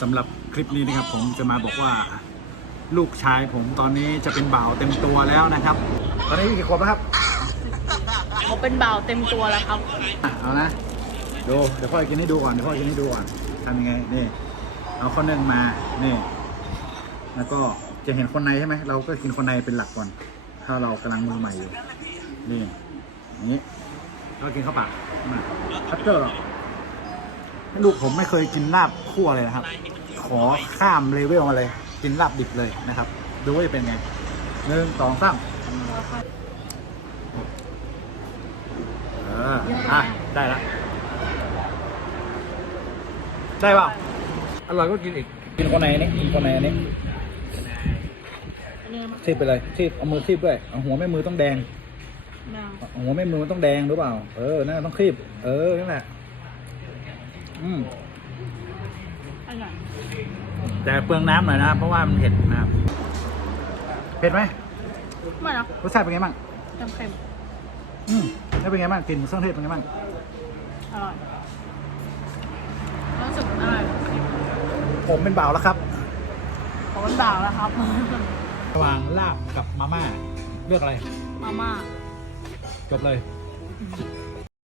สำหรับคลิปนี้นะครับผมจะมาบอกว่าลูกชายผมตอนนี้จะเป็นบ่าวเต็มตัวแล้วนะครับ ตอนนี้กี่ขวบแล้วครับเขาเป็นบ่าวเต็มตัวแล้วครับอะเอานะดูเดี๋ยวพ่อกินให้ดูก่อนเดี๋ยวพ่อกินให้ดูก่อนทำยังไงนี่ เอาข้าวนึ่งมานี่ แล้วก็จะเห็นคนในใช่ไหมเราก็กินคนในเป็นหลักก่อน ถ้าเรากำลังมือใหม่อยู่นี่อย่างนี้แล้วก็กินข้าวเปล่ามาคัตเตอร์ ลูกผมไม่เคยกินลาบคั่วเลยนะครับ ขอข้ามเลเวลมาเลย กินลาบดิบเลยนะครับ ดูว่าจะเป็นไงหนึ่งสองสามเอออะได้ละได้เปล่าอร่อยก็กินอีก กินคนในนี้กินคนในอันนี้อันนี้ซีบไปเลยซีบเอามือซีบด้วยเอาหัวแม่มือต้องแดงนางหัวแม่มือมันต้องแดงรู้เปล่า เออนั่นต้องคลีบเออนั่นแหละ อืมอร่อยแต่เปลืองน้ำหน่อยนะครับเพราะว่ามันเผ็ดนะครับเผ็ดไหมไม่หรอกรสชาติเป็นไงบ้างเค็มอืมแล้วเป็นไงบ้างกลิ่นเครื่องเทศเป็นไงบ้างๆอร่อยรู้สึกอร่อยผมเป็นบ่าวแล้วครับผมเป็นบ่าวแล้วครับ ระหว่างลาบกับมาม่าเลือกอะไรมาม่าจบเลยอ